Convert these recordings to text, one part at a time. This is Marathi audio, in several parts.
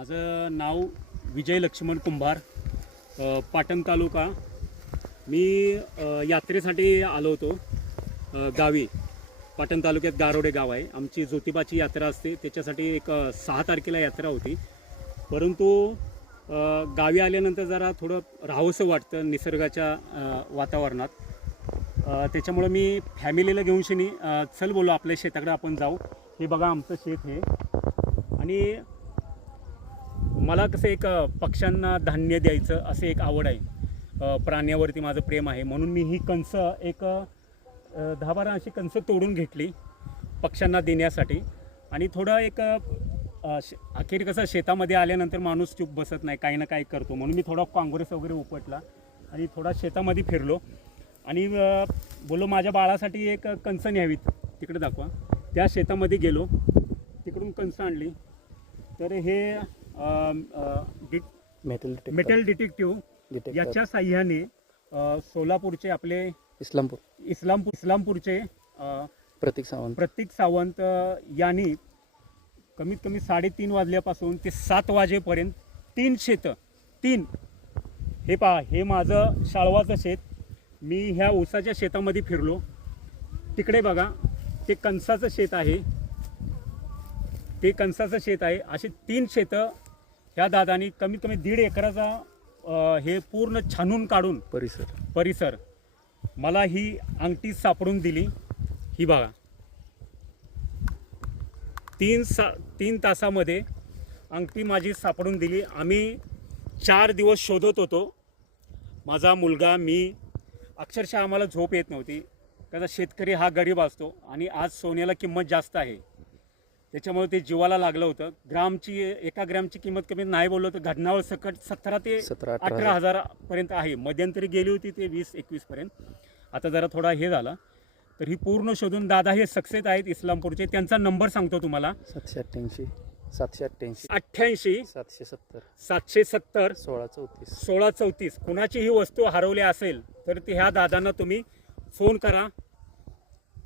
माझं नाव विजय लक्ष्मण कुंभार, पाटण तालुका। मी यात्रेसाठी आलो होतो गावी। पाटण तालुक्यात गारोडे गाव आहे। आमची ज्योतिबाची यात्रा असते, त्याच्यासाठी एक 6 तारखेला यात्रा होती। परंतु गावी आल्यानंतर जरा थोडं राहावंसं वाटतं निसर्गाच्या वातावरणात। त्याच्यामुळे मी फॅमिलीला घेऊन चल बोललो आपल्या शेताकडे आपण जाऊ। हे बघा आमचं शेत हे, आणि मला कसं एक पक्ष्यांना धान्य द्यायचं असं एक आवड आहे। प्राण्यावरती माझं प्रेम आहे, म्हणून मी ही कणस एक 10-12 अशी कणस तोडून घेतली पक्ष्यांना देण्यासाठी। आणि थोडं एक अखेर कसं शेतामध्ये आल्यानंतर माणूस चूप बसत नाही, काही ना काही करतो, म्हणून मी थोडा काँग्रेस वगैरे उपटला आणि थोडा शेतामध्ये फिरलो आणि बोललो माझ्या बाळासाठी एक कणस न्यावीत, तिकडे दाखवा। त्या शेतामध्ये गेलो, तिकडून कणस आणली। तर हे मेटल डिटेक्टिव्ह याच्या साह्याने सोलापूरचे आपले इस्लामपूरचे प्रतीक सावंत यांनी कमीत कमी 3:30 वाजल्यापासून ते 7 वाजेपर्यंत 3 शेतं हे पहा, हे माझं शाळवाचं शेत। मी ह्या ऊसाच्या शेतामध्ये फिरलो, तिकडे बघा ते कणसाचं शेत आहे, ते कणसाचं शेत आहे। असे 3 शेतं ह्या दादानी कमीत कमी 1.5 एकराचा हे पूर्ण छानून काढून परिसर मला ही अंगठी सापडून दिली। ही बघा, 3 तासामध्ये अंगठी माझी सापडून दिली। आम्ही 4 दिवस शोधत होतो, माझा मुलगा, मी। अक्षरशः आम्हाला झोप येत नव्हती, कारण शेतकरी हा गरीब असतो आणि आज सोन्याला किंमत जास्त आहे, त्याच्यामुळे ते जीवाला लागलं होतं। एका ग्रॅमची किंमत कमी नाही बोललो तर घटनावर सकट 17 ते 18 हजारापर्यंत आहे। मध्यंतरी गेली होती ते 20-21 पर्यंत, आता जरा थोडा हे झाला। तर ही पूर्ण शोधून दादा हे सक्सेस आहेत इस्लामपूरचे। त्यांचा नंबर सांगतो तुम्हाला, 788 88 770 770 1634। कुणाची ही वस्तू हरवली असेल तर ते ह्या दादांना तुम्ही फोन करा,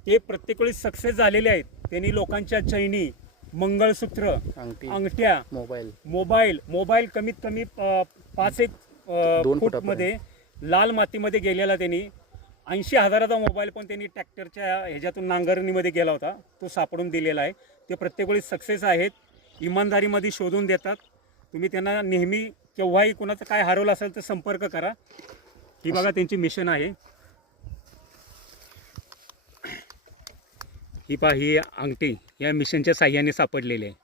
ते प्रत्येक वेळी सक्सेस झालेले आहेत। त्यांनी लोकांच्या चैनी, मंगळसूत्र, अंगठ्या, मोबाईल कमीत कमी 5-1 फूटमध्ये लाल मातीमध्ये गेलेला त्यांनी 80 हजाराचा मोबाईल पण त्यांनी ट्रॅक्टरच्या ह्याच्यातून नांगरणीमध्ये गेला होता, तो सापडून दिलेला आहे। ते प्रत्येक वेळी सक्सेस आहेत, इमानदारीमध्ये शोधून देतात। तुम्ही त्यांना नेहमी केव्हाही कुणाचं काय हरवलं असेल तर संपर्क करा। ही बघा त्यांची मिशन आहे। ही पहा, ही अंगठी या मिशनच्या साह्याने सापडलेली आहे।